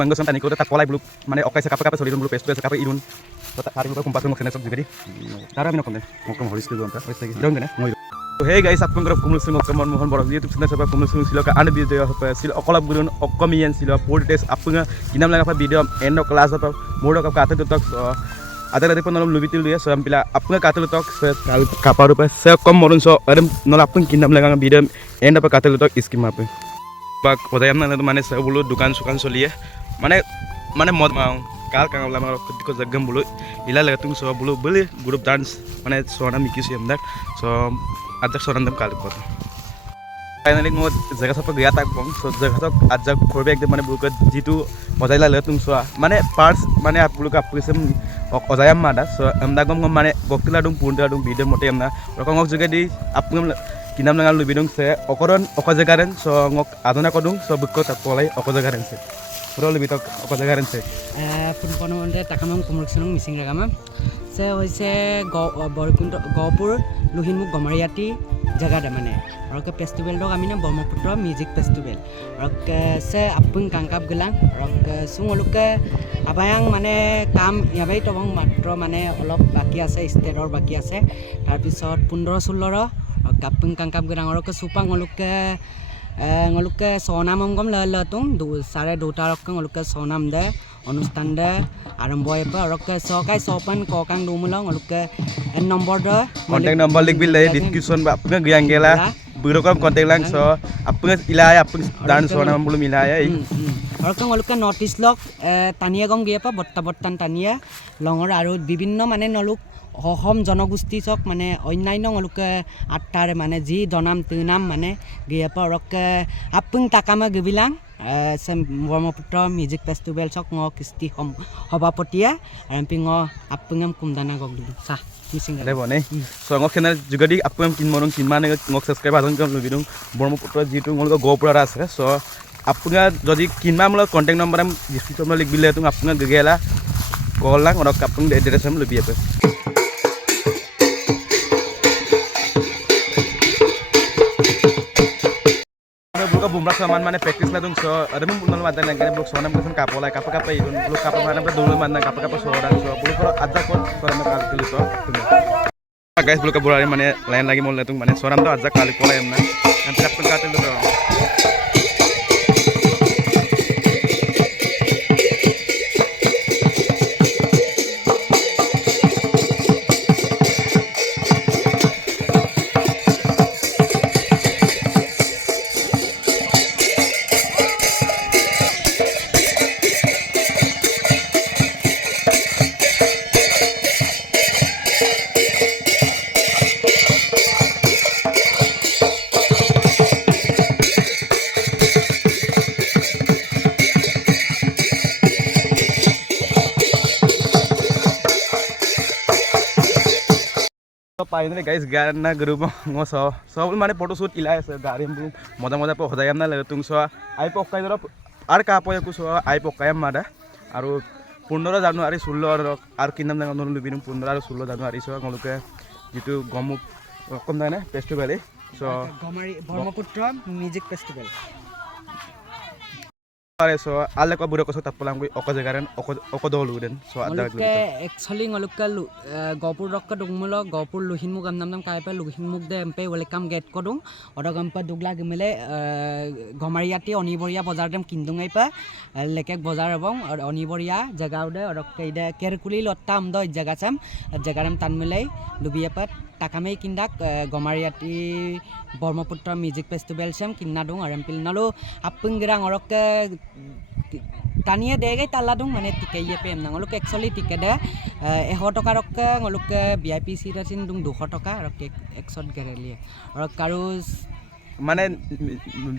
mango sam tani ko ta kolai bulu mane okai se kapa soli bulu pesto se kapa irun to ta hari ko kumpa ko khene sok jigari tara bino konde mokko horis ke jonta hois lagi dong ne moi তো hey guys আপোনালোকৰ কুমল সিং অকমন মোহন বড় YouTube channel সবা কুমল সিং সিলকা আন video ছিল অকলপ গুৰুন অকমিয়ান ছিল পোৰ্টেস আপোনাক কিনাম লাগা video and class of মোৰ ক কাতে তক আদার আদি পনলম লুবিতিল দিয়ে সম পিলা আপোনাক কাতে তক কাল কাপাৰ পে সে কম মরুন সো আরে নল আপোনাক কিনাম লাগা ভিডিও এন্ড অফ কাতে তক স্কিম আপে বাক ওদায়াম না মানে সব বলো দোকান সুকান চলিয়ে মানে মদ মাও কাল কাঙলা আমার কো জগম বলো ইলা লাগা তুমি সব বলো বলে গ্রুপ ডান্স মানে সোনা মিকিছি আমদার so ajak sorandam kali kota. Finally ngod jaga sapa gaya tak bong so jaga tok ajak korbe ekdem mane buluka jitu mojaila letung so mane parts mane buluka apusem ojayam mada so amda gom mane goktila dung punda dung bidem mote amna rokong juga di apungam kinam nangal lubidung se okoron okojagaren so ngok adona kodung so bukko tak polai okojagaren se pro lubitok okojagaren se pun kono onde takamam komurksunung missing ragama se hoise borkunt gopur luhinmuk gomariati jaga da mane rok festival dog amina brahmaputra music festival rok se apung kangkap gelang rok sungoluke abayang mane kam yabai tobong matro mane olop baki ase stage or baki ase tar pisot 15 16 rok apung kangkap gelang rok supang ngoluke sonam omgom latung 2:30 rok ngoluke sonam de অনুষ্ঠান দে আৰম্ভ হ'ব ৰকে সকাই সপন ককাং দুমলং অলকে N number দ contact number লিখবি লে ডিসক্ৰিপশন বা আপনা গিয়াঙ্গেলা বুৰকম contact লাং so আপনা ইলাই আপন ডান্স সোনা বলু মিলাই ৰকে অলকে নটিস লক তানিয়া গম গিয়া পা বত্তান তানিয়া লঙৰ আৰু বিভিন্ন মানে নলুক অসম জনগোষ্ঠী চক মানে অন্যান্য অলকে আট্টাৰে মানে যি দনাম তিনাম মানে গিয়া পা ৰকে আপং তাকামা গবিলাং ব্ৰহ্মপুত্ৰ মিউজিক ফেষ্টিভেল চক ঙ কিস্তি সভাপতিয়া আৰম্পিং আপঙম কুমদানা গগলি সা মিছিং লে বনে সো ঙ খেনা জুগদি আপঙম কিনমৰং কিনমানে ঙ সাবস্ক্ৰাইব আদন কম লবিদুং ব্ৰহ্মপুত্ৰ জিতু ঙলক গপুৰা আছে সো আপনা যদি কিনমা মল কন্টাক্ট নম্বৰ ডিসক্ৰিপশন লিখবিলে তুম আপনা গগেলা কল লাং অৰক আপং এড্ৰেছম লবি আপে बुमरा सामान माने प्रैक्टिस ला दं सो अदम बुनल मादन नगने ब्लॉक सोनम कसन कापोला कापा इदुन ब्लॉक कापा माने दोल मादन कापा सोडा सो ब्लॉक आजा कोन सोनम काल कली सो गाइस ब्लॉक बुरारी माने लाइन लागि मोल तुम माने सोनम तो आजा काल कोला एमना अंत कापन काते लो फाइनली गाइस गाना ग्रुप ngो सब माने फोटो शूट इला আছে গাড়ি মজা পো হদায়াম না লাগে তুং সো আই পকাই দর আর কা পয় কো সো আই পকায়াম মাদা আর 15 জানুয়ারি 16 আর কিনাম না নন লুবিনম 15 আর 16 জানুয়ারি সো ngoluke jitu gomuk কম না ফেস্টিভ্যাল সো গমারি ব্রহ্মপুত্র মিউজিক ফেস্টিভ্যাল আরে সো আলে কো বুড়ো কসো তাপলাম কই অকজগারেন অকদলুদেন সো আদা একচুয়ালি ngoluke গপুর রক্ক দুমল গপুর লুহিনমুক আমনাম কাইপা লুহিনমুক দে এমপে ওয়েলকাম গেট কদুং অডগম্পা দুগলা গমিলে গমারিয়াটি অনিবরিয়া বজার দেম কিন্দুঙাইপা লেকেক বজার এবং অনিবরিয়া জাগাউদে অডকইদে কেরকুলি লত্তাম দ জাগাচাম জাগারাম তানমিলাই লুবিয়াপা টাকামেই কিন্দাক গমারিয়াটি ব্রহ্মপুত্র মিউজিক ফেস্টিভ্যাল সেম কিন্না দুং আরএমপিল নালো আপংগিরাং অরকে তানিয়ে দেগে তালা দুং মানে টিকে ইয়ে নাং অলক একচুয়ালি টিকে দে 100 টাকা রকে অলক ভিআইপি সিট আছিন দুং 200 টাকা রকে 100 গেরেলিয়ে আর কারো মানে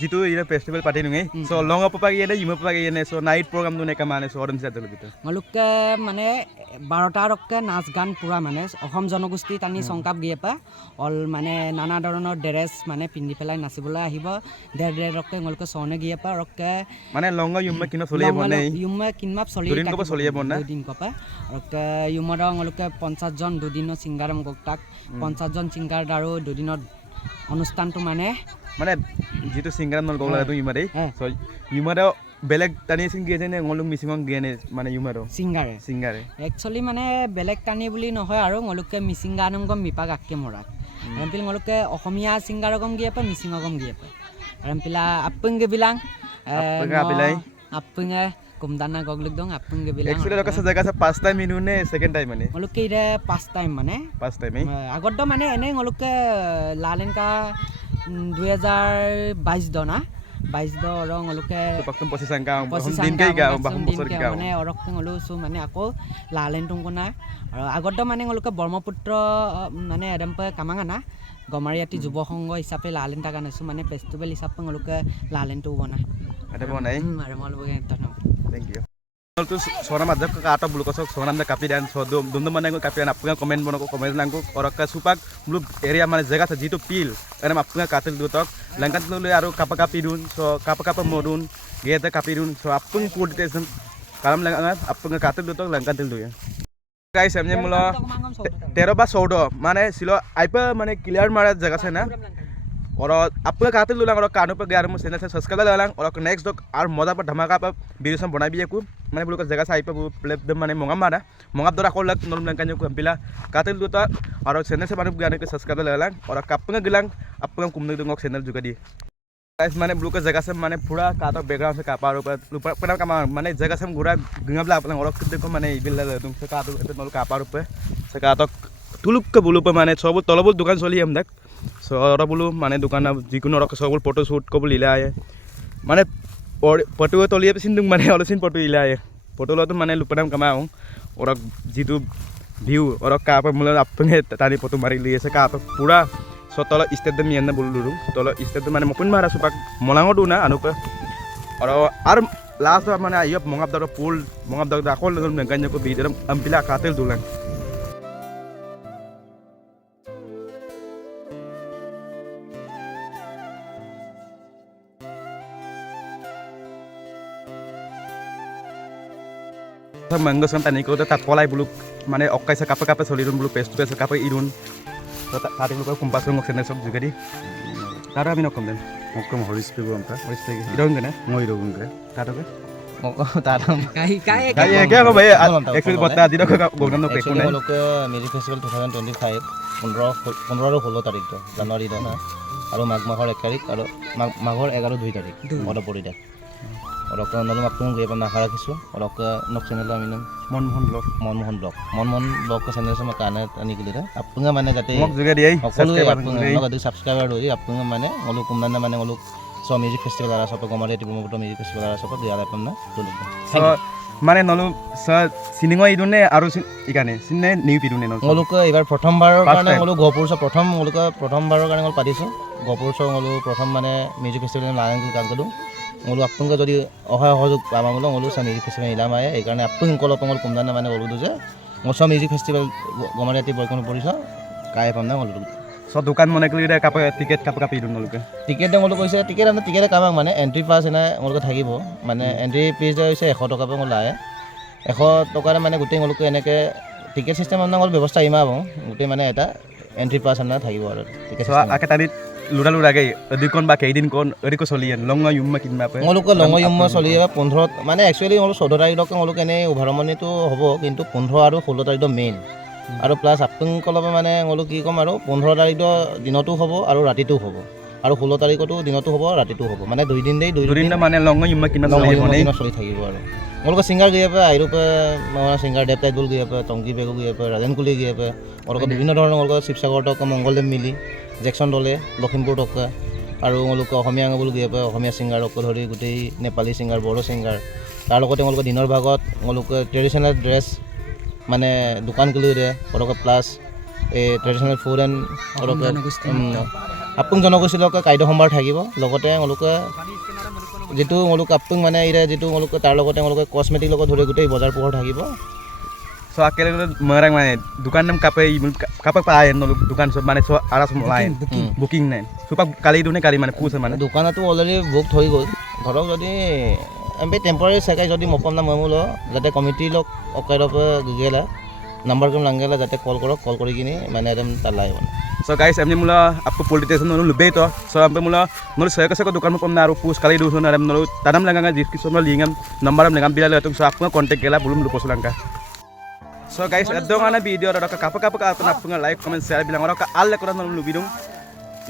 जितु इरे फेस्टिवल पार्टी नुङै सो लङ अप पागे ने इम पागे ने सो नाइट प्रोग्राम दुने का माने सो अरन सेटल बित मलुक माने 12টা রকে নাচ গান পুরা মানে অসম জনগোষ্ঠী তানি সংকাপ গিয়েপা অল মানে নানা ধৰণৰ ড্ৰেছ মানে পিন্ধি পেলাই নাচিবলৈ আহিব ডেৰ রকে মলুক সনে গিয়েপা রকে মানে লङ ইম কিনো চলিব নাই ইম কিনমাপ চলি দুদিন কপা চলিব না দুদিন কপা রকে ইমৰ মলুক 50 জন দুদিনৰ সিঙ্গাৰম গকটাক 50 জন সিঙ্গাৰ আৰু দুদিনৰ অনুষ্ঠানটো মানে মানে যেটো সিঙ্গাৰ নল গলা তুমি ইমারে সো ইমারে বেলেগ টানি চিং গিয়ে নে ngoluk মিচিঙক গিয়ে নে মানে ইউমাৰো ছিংগাৰে সিঙ্গাৰে একচুৱেলি মানে বেলেগ টানি বুলি নহয় আৰু ngolukকে মিচিং গানম গম মিপাক আক্কে মৰাক আৰম্পিল ngolukকে অসমীয়া ছিংগাৰকম গিয়ে পে মিচিঙকম গিয়ে পে আৰম্পিলা আপংগে bilang Apung bilay. apungge kumdana gogluk dong apungge bilang actually लोग सजा का पास टाइम इनु ने सेकंड टाइम माने ngolukke ide pas time মানে पास टाइम है আগত মানে এনে ngolukke লালেনকা 2022 দনা 22 দ ৰ ngolukke पक्तम posisi का हम दिन के का हम बছर का মানে অৰক্কে ngolu সু মানে আকৌ লালেন টুংকনা আৰু আগত মানে ngolukke ব্ৰহ্মপুত্ৰ মানে এডম্পে কামাঙানা গমাৰিয়াতি যুৱ সংঘ হিচাপে লালেন টাকা নাছো মানে ফেষ্টিভেল হিচাপে ngolukke লালেন টু বনা ada mau naik আৰু মলবগে তনো thank you tu sona majak ka ata bulu kosok sona namda kapi dan so dum mane ko kapi an appunga comment bonako comment langko oraka supak bulu area mane jaga tha jitu pil eram appunga katil du tok langkan lu aru kapa kapi dun so kapa modun geta kapi dun so appung purte kalam langan appunga katil du tok langkan til du ya guys emne mulo 13 ba 14 mane silo aipa mane clear mara jaga se na और आपका काते लुलांग और कानों पर गया और channel से subscribe लगा और next dock और मजा पर धमाका पर वीडियो सब बना भी है को मैंने बोलो जगह से आई पर प्ले मैंने मंगा मारा मंगा दरा को लग नॉर्मल लंका जो पिला काते लुता और चैनल से माने गया के सब्सक्राइब लगा और कापंगा गिलांग आपका कुमने दूंगा चैनल जुगा दी गाइस माने ब्लू का जगह से माने पूरा काता बैकग्राउंड से कापार ऊपर पर का माने जगह से घुरा गंगाबला आपन और देखो माने बिल तुम से कातो नल कापार ऊपर से कातो तुलुक के बुलु पर माने सब तलबुल दुकान चली हम देख सो और बोलू माने दुकान जिकुनो रख सब फोटो शूट को लिला आए माने फोटो तलिए सिन माने अलसिन फोटो इला आए फोटो लो तो माने लुपनाम कमाओ और जितु व्यू और का पर मतलब आपने तानी फोटो मारी लिए से का पूरा सो तल स्टेट दम येन बोलू तल स्टेट माने मपुन मारा सुपाक मलांगो दुना अनुप और लास्ट माने आइयो मंगाब दर पुल मंगाब दर आकोल गंजो को बीदरम अम्पिला कातेल दुलां mango sam tani ko ta polai bulu mane okkai sa kapa solirun bulu paste paste kapa irun to tadi bulu kumpas ngok sene sok juga di tara ami nokom den mokom horis pe gom ta horis pe irong gana moi irong ga tara ke moko tara kai ke ko bhai actually bata di ko gogam no pe ko nai लोग music festival 2025 15 और 16 तारीख तो জানুৱাৰী না আৰু মাঘৰ 1 তাৰিখ আৰু মাঘৰ 11 2 তাৰিখ অৰ্ডাৰ পৰিদা और नलम आपको गए पर नाखा रखिसो और नक चैनल आमी मनमोहन ब्लॉग का चैनल से मैं काना आनी के लिए आपको माने जाते मक जगह दियै सब्सक्राइबर होई आपको माने ngolu kumdana माने ngolu सो म्यूजिक फेस्टिवल आरा सब गमारे टिपो मोटो म्यूजिक फेस्टिवल आरा सब दिया आपन ना सो माने नलु स सिनिङो इदुने आरो इकाने सिने निउ पिदुने नलु ngolu को एबार प्रथमबाৰৰ কাৰণে ngolu গপুৰ ছ প্ৰথমবাৰৰ কাৰণে ngolu পাতিছো গপুৰ ছ ngolu প্ৰথম মানে म्यूजिक फेस्टिवल লাগাং কাম কৰো ngolu appunga jodi oha ohojog pamamolo ngolu sa music festival ilamaye ei karone appung kolo pangol kumdana mane ngolu duje ngosa music festival gomariati boykono porisa kai pamna ngolu so dukan mone kli kapa tiket kapa pidun noluke tiket de ngolu koise tiket ana tiket kamang mane entry pass ena ngolu থাকিব মানে entry fees hoise 100 টকা pe ngolu aye 100 টকাৰ মানে গুটেই ngolu এনেকে ticket system আমনা ngolu ব্যৱস্থা ইমাব গুটেই মানে এটা entry pass ana থাকিব আৰু ticket so ake tadi lura gay adikon ba kaidin kon adiko solian longa yumma kinma pe ngoluk longa yumma soliya 15 মানে एक्चुअली ngoluk 14 তাৰিখ লকে ngoluk এনে উভাৰমনি তো হ'ব কিন্তু 15 আৰু 16 তাৰিখ মেইন আৰু প্লাস আপং কলব মানে ngoluk কি কম আৰু 15 তাৰিখ দিনতো হ'ব আৰু ৰাতিটো হ'ব আৰু 16 তাৰিখতো দিনতো হ'ব ৰাতিটো হ'ব মানে দুই দিন মানে longa yumma kinma চলি থাকিব আৰু ngoluk সিঙ্গার গিয়ে পে আইরুপে মানে সিঙ্গার দেবতাই দুল গিয়ে পে টংকি বেগু গিয়ে পে রাজেন কুলি গিয়ে পে और বিভিন্ন ধৰণৰ ngoluk শিৱসাগৰ টক মংগলদেৱ মিলি জেকসন দলে লখিমপুৰ টকা আৰু ngoluk অসমীয়া ngবুল গিয়ে পে অসমীয়া সিঙ্গাৰক ধৰি গুটেই নেপালী সিঙ্গাৰ বড়ো সিঙ্গাৰ তাৰ লগতে ngoluk দিনৰ ভাগত ngoluk ট্ৰেডিশনাল ড্ৰেছ মানে দোকান খুলি দিয়ে আৰু প্লাস এ ট্ৰেডিশনাল ফুড এন্ড আৰু আপুং জনগোষ্ঠী লোক কাইদ সম্ভাৰ থাকিব লগতে ngoluk যেটো ngoluk আপুং মানে ইৰে যেটো ngoluk তাৰ লগতে ngoluk কসমেটিক লগত ধৰি গুটেই বজাৰ পোহৰ থাকিব so akele merang mane dukan nam kape pae noluk dukan so mane so aras lain booking নাই supak kali dune kali mane pusa mane দোকানটো অলৰেডি বুক হৈ গ'ল ধৰক যদি এমপি টেম্পৰাৰী সেকাই যদি মপম না মমুলো যাতে কমিটি লোক অকাইৰপ গেলা নাম্বাৰ কেম লাংগেলা যাতে কল কৰক কল কৰি কিনি মানে একদম তালা আহিব So guys, emni mula आपको politisation nolu lube to. So ampe mula nolu saya kasa ko dukan mo pamna aru push kali dusun aram nolu tanam langanga description mo lingam number am langam bila letung so आपको contact gela bulum lupo sulangka. So guys, adong ana video ro ka kapa ka apna like comment share bilang ro ka alle ko nolu lubidung.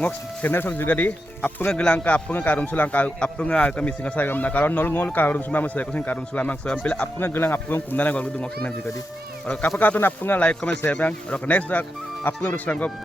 Ngok channel sok juga di apna gelangka apna karun sulangka apna ka missing sa gam na karon nolu ngol ka karun sulama sa ko sin karun sulamang so ampe apna gelang apna kumna gol du ngok channel juga di. Ro kapa ka apna like comment share bilang ro next आपको